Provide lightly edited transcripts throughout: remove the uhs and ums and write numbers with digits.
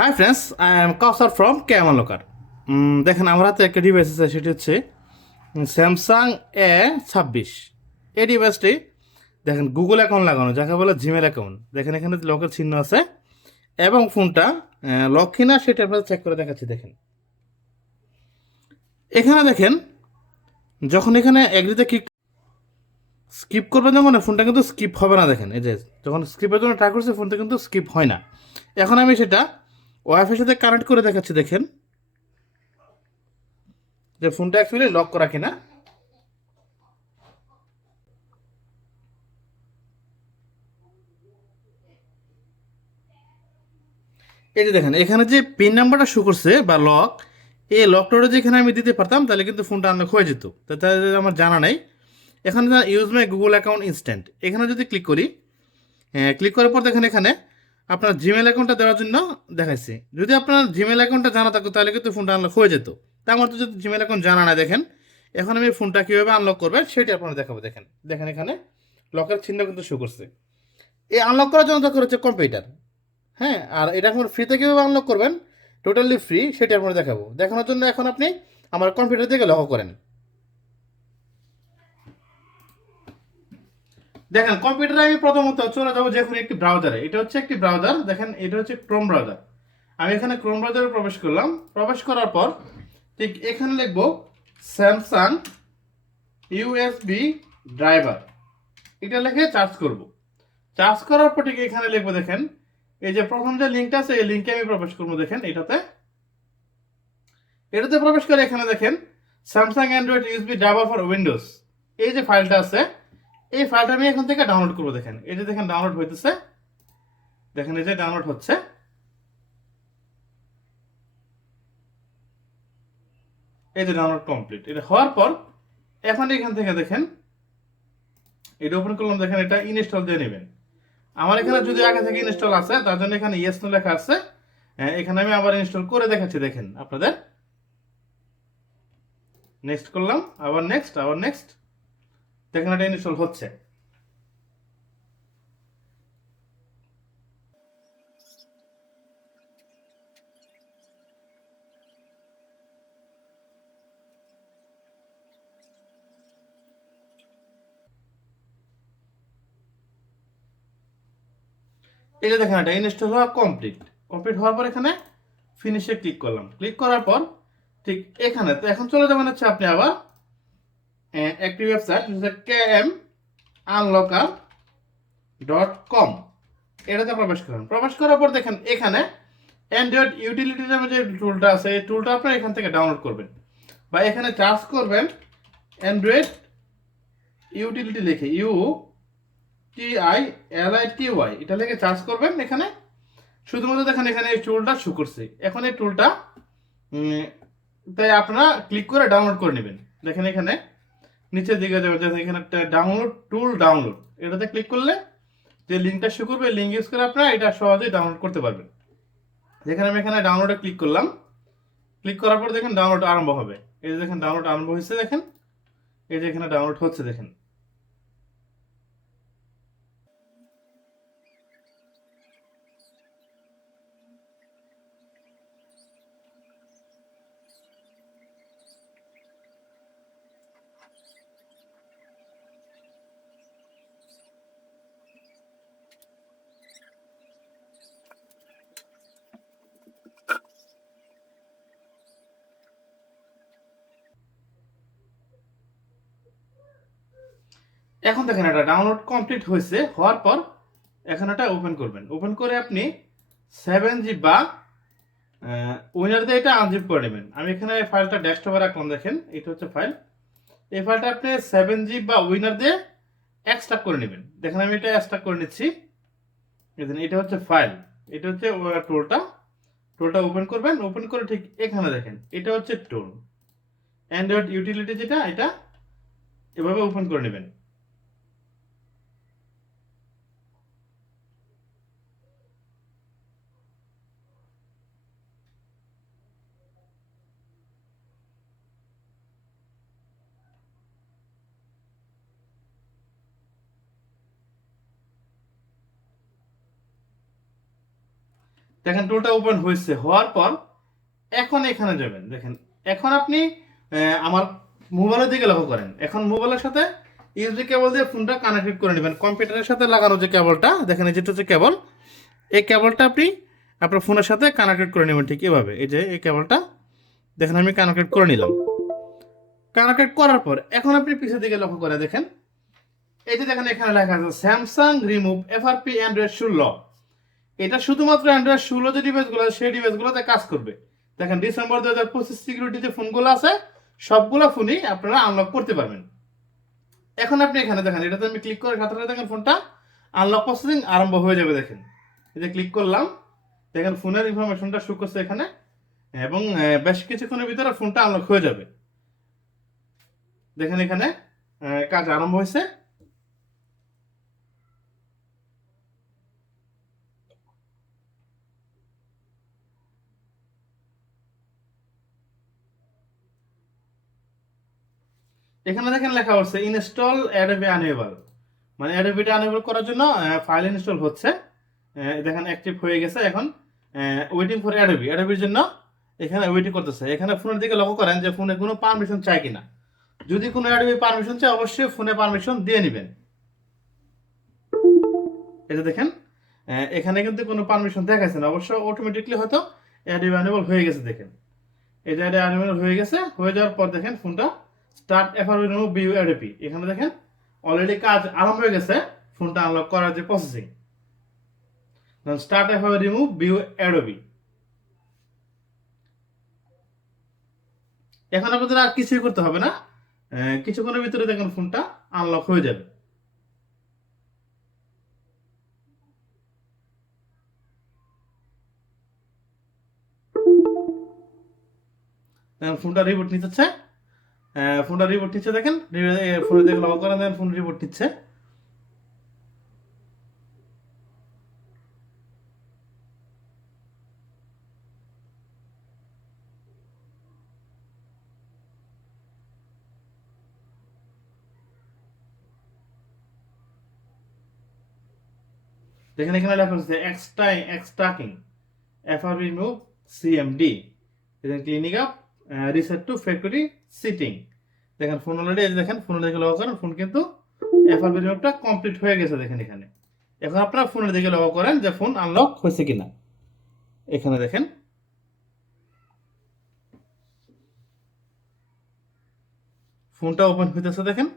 High friends, I am Kausar from ক্যামালোকার। দেখেন আমার হাতে একটা ডিভাইস আছে, সেটি হচ্ছে স্যামসাং A56। এই ডিভাইসটি দেখেন গুগল অ্যাকাউন্ট লাগানো, যাকে বলে জিমেল অ্যাকাউন্ট। দেখেন এখানে লকের চিহ্ন আছে এবং ফোনটা লক কিনা সেটা আপনারা চেক করে দেখাচ্ছি। দেখেন এখানে দেখেন, যখন এখানে এগ্রিতে ক্লিক স্কিপ করবেন যখন ফোনটা কিন্তু স্কিপ হবে না। দেখেন এই যে যখন স্কিপের জন্য ট্রাই করছে ফোনটা কিন্তু স্কিপ হয় না। এখন আমি সেটা ওয়াইফাইয়ের সাথে কানেক্ট করে দেখাচ্ছি। দেখেন যে ফোনটা অ্যাকচুয়ালি লক করা কিনা। এই যে দেখেন এখানে যে পিন নাম্বারটা শো করছে বা লক, এই লকটা যদি এখানে আমি দিতে পারতাম তাহলে কিন্তু ফোনটা আনলক হয়ে যেত। তাহলে আমার জানা নাই। এখানে use my Google account instant, এখানে যদি ক্লিক করি, ক্লিক করার পর দেখেন এখানে আপনার জিমেল অ্যাকাউন্টটা দেওয়ার জন্য দেখাইছে। যদি আপনার জিমেল অ্যাকাউন্টটা জানা থাকতো তাহলে কিন্তু ফোনটা আনলক হয়ে যেত। তা আমার তো যদি জিমেল অ্যাকাউন্ট জানা না, দেখেন এখন আমি ফোনটা কীভাবে আনলক করবেন সেটা আপনারা দেখাবো। দেখেন দেখেন এখানে লকের চিহ্ন কিন্তু শো করছে। এই আনলক করার জন্য দরকার হচ্ছে কম্পিউটার। হ্যাঁ, আর এটা এখন ফ্রিতে কীভাবে আনলক করবেন, টোটালি ফ্রি, সেটা আপনার দেখাবো। দেখানোর জন্য এখন আপনি আমার কম্পিউটার থেকে লক করেন। দেখেন কম্পিউটারে আমি প্রথমত চলে যাবো যে কোনো একটি ব্রাউজারে। এটা হচ্ছে একটি ব্রাউজার, দেখেন এটা হচ্ছে ক্রোম ব্রাউজার। আমি এখানে ক্রোম ব্রাউজারে প্রবেশ করলাম। প্রবেশ করার পর ঠিক এখানে লিখবো স্যামসাং ইউএসবি ড্রাইভার, এটা লিখে চার্জ করব। চার্জ করার পর ঠিক এখানে লিখবো, দেখেন এই যে প্রথম যে লিঙ্কটা আছে এই লিঙ্কে আমি প্রবেশ করবো। দেখেন এটাতে প্রবেশ করে এখানে দেখেন Samsung Android USB driver for Windows, এই যে ফাইলটা আছে এই ফাইলটা আমি এখান থেকে ডাউনলোড করবো। দেখেন এই যে দেখেন ডাউনলোড হইতেছে, দেখেন এই যে ডাউনলোড হচ্ছে। এই যে ডাউনলোড কমপ্লিট। এটা হওয়ার পর এখন এখান থেকে দেখেন এটা ওপেন করলাম। দেখেন এটা ইনস্টল দিয়ে নেবেন। আমার এখানে যদি আগে থেকে ইনস্টল আছে তার জন্য এখানে ইয়েস নো লেখা আছে। এখানে আমি আবার ইনস্টল করে দেখাচ্ছি। দেখেন আপনাদের, নেক্সট করলাম, আবার নেক্সট, আবার নেক্সট। দেখেন এটা ইনস্টল হচ্ছে। এই যে দেখেন এটা ইনস্টল হওয়া কমপ্লিট। কমপ্লিট হওয়ার পর এখানে ফিনিশে ক্লিক করলাম। ক্লিক করার পর ঠিক এখানে তো এখন চলে যাবেন হচ্ছে আপনি আবার একটি ওয়েবসাইট হচ্ছে kmunlocker.com, এটাতে প্রবেশ করেন। প্রবেশ করার পর দেখেন এখানে অ্যান্ড্রয়েড ইউটিলিটি নামে যে টুলটা আছে এই টুলটা আপনার এখান থেকে ডাউনলোড করবেন বা এখানে চার্জ করবেন অ্যান্ড্রয়েড ইউটিলিটি লিখে UTILITY, এটা লিখে চার্জ করবেন। এখানে শুধুমাত্র দেখেন এখানে এই টুলটা শো করছে। এখন এই টুলটা তাই আপনারা ক্লিক করে ডাউনলোড করে নেবেন। দেখেন এখানে নিচের দিকে যাবে, দেখেন এখানে একটা ডাউনলোড টুল ডাউনলোড, এটাতে ক্লিক করলে যে লিঙ্কটা শো করবে লিঙ্ক ইউজ করে আপনারা এটা সহজেই ডাউনলোড করতে পারবেন। যেখানে আমি এখানে ডাউনলোডে ক্লিক করলাম। ক্লিক করার পর দেখেন ডাউনলোড আরম্ভ হবে। এই যে দেখেন ডাউনলোড আরম্ভ হয়েছে। দেখেন এই যে এখানে ডাউনলোড হচ্ছে। দেখেন এখন দেখেন এটা ডাউনলোড কমপ্লিট হয়েছে। হওয়ার পর এখন এটা ওপেন করবেন। ওপেন করে আপনি 7 জি বা উইনার দিয়ে এটা আনজিপ করে নেবেন। আমি এখানে ফাইলটা ডেস্কটপে রাখলাম। দেখেন এটা হচ্ছে ফাইল। এই ফাইলটা আপনি 7 জি বা উইনার দিয়ে এক্সট্রাক্ট করে নেবেন। দেখেন আমি এটা এক্সট্রাক্ট করে নিচ্ছি। দেখেন এটা হচ্ছে ফাইল, এটা হচ্ছে টুলটা। টুলটা ওপেন করবেন। ওপেন করে ঠিক এখানে দেখেন এটা হচ্ছে টুল অ্যান্ড্রয়েড ইউটিলিটি, যেটা এটা এভাবে ওপেন করে নেবেন। দেখেন টুলটা ওপেন হয়েছে, হওয়ার পর এখন এখানে যাবেন। দেখেন এখন আপনি আমার মোবাইলের দিকে লক্ষ্য করেন। এখন মোবাইলের সাথে ইউএসবি কেবল দিয়ে ফোনটা কানেক্টেড করে নেবেন। কম্পিউটারের সাথে লাগানো যে কেবলটা দেখেন, এই যেটা হচ্ছে কেবল, এই কেবলটা আপনি আপনার ফোনের সাথে কানেক্টেড করে নেবেন ঠিক এভাবে। এই যে এই কেবলটা দেখেন আমি কানেক্টেড করে নিলাম। কানেক্টেড করার পর এখন আপনি পিছের দিকে লক্ষ্য করে দেখেন, এই যে দেখেন এখানে লেখা আছে স্যামসাং রিমুভ এফআরপি অ্যান্ড্রয়েড 16। এটা শুধুমাত্র অ্যান্ড্রয়েড 16 যে ডিভাইসগুলো আছে সেই ডিভাইসগুলোতে কাজ করবে। দেখেন ডিসেম্বর 2025 সিকিউরিটি যে ফোনগুলো আছে সবগুলো ফোনই আপনারা আনলক করতে পারবেন। এখন আপনি এখানে দেখেন, এটাতে আমি ক্লিক করে সাথে সাথে দেখেন ফোনটা আনলক প্রসেসিং আরম্ভ হয়ে যাবে। দেখেন এই যে ক্লিক করলাম, দেখেন ফোনের ইনফরমেশনটা শো করছে এখানে, এবং বেশ কিছুক্ষণের ভিতরে ফোনটা আনলক হয়ে যাবে। দেখেন এখানে কাজ আরম্ভ হয়েছে। এখানে দেখেন লেখা হচ্ছে ইনস্টল অ্যাডোবি আনএবল, মানে অ্যাডোবিটা আনএবল করার জন্য ফাইল ইনস্টল হচ্ছে। দেখেন অ্যাক্টিভ হয়ে গেছে। এখন ওয়েটিং ফর অ্যাডোবি, অ্যাডোবির জন্য এখানে ওয়েটিং করতেছে। এখানে ফোনের দিকে লক্ষ্য করেন যে ফোনে কোনো পারমিশন চাই কিনা। যদি কোনো অ্যাডোবি পারমিশন চাই অবশ্যই ফোনে পারমিশন দিয়ে নেবেন। এটা দেখেন এখানে কিন্তু কোনো পারমিশন দেখাচ্ছে না, অবশ্য অটোমেটিকলি হয়তো অ্যাডোবি আনএবল হয়ে গেছে। দেখেন এই যে অ্যাডোবি আনএবল হয়ে গেছে। হয়ে যাওয়ার পর দেখেন ফোনটা start FRB remove view Adobe, এখানে দেখেন অলরেডি কাজ আরম্ভ হয়ে গেছে ফোনটা আনলক করার যে processing. Start FRB remove view Adobe. এখন আপনাদের আর কিছুই করতে হবে না, কিছুক্ষণের ভিতরে দেখেন ফোনটা আনলক হয়ে যাবে। দেখেন ফোনটা রিবুট নিচ্ছে, ফোনটা রিবুট নিচ্ছে। দেখেন ফোনে দেখে লক করেন, দেখেন ফোন রিবুট নিচ্ছে। দেখেন এখানে লেখা হচ্ছে এক্সট্রাকিং এফআরবি রিমুভ সিএমডি, দেখেন ক্লিনিক আপ রিসেট টু ফ্যাক্টরি সিটিং। দেখেন ফোন অলরেডি, দেখেন ফোনের দিকে লক্ষ্য করেন ফোন কিন্তু এফআরবি রিমুভটা কমপ্লিট হয়ে গেছে। দেখেন এখানে এখন আপনারা ফোনের দিকে লক্ষ্য করেন যে ফোন আনলক হয়েছে কিনা। এখানে দেখেন ফোনটা ওপেন হইতেছে। দেখেন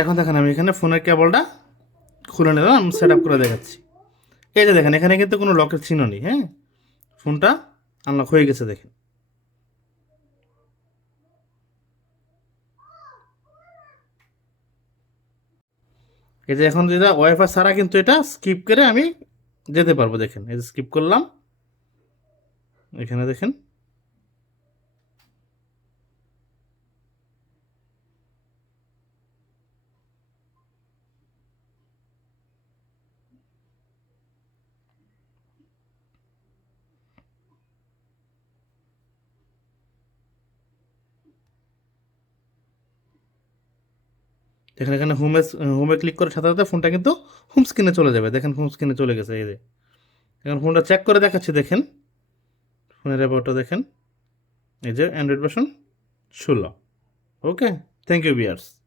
এখন দেখেন আমি এখানে ফোনের কেবলটা খুলে নিলাম, সেট আপ করে দেখাচ্ছি। এই যে দেখেন এখানে কিন্তু কোনো লকের চিহ্ন নেই। হ্যাঁ, ফোনটা আনলক হয়ে গেছে। দেখেন এই যে এখন যেটা ওয়াইফাই ছাড়া কিন্তু এটা স্কিপ করে আমি যেতে পারবো। দেখেন এই যে স্কিপ করলাম, এখানে দেখেন দেখেন এখানে হোমে ক্লিক করার সাথে সাথে ফোনটা কিন্তু হোম স্ক্রিনে চলে যাবে। দেখেন হোম স্ক্রিনে চলে গেছে। এই যে এখন ফোনটা চেক করে দেখাচ্ছি। দেখেন ফোনের অ্যাবাউটটা দেখেন, এই যে Android version 16। Okay, thank you viewers.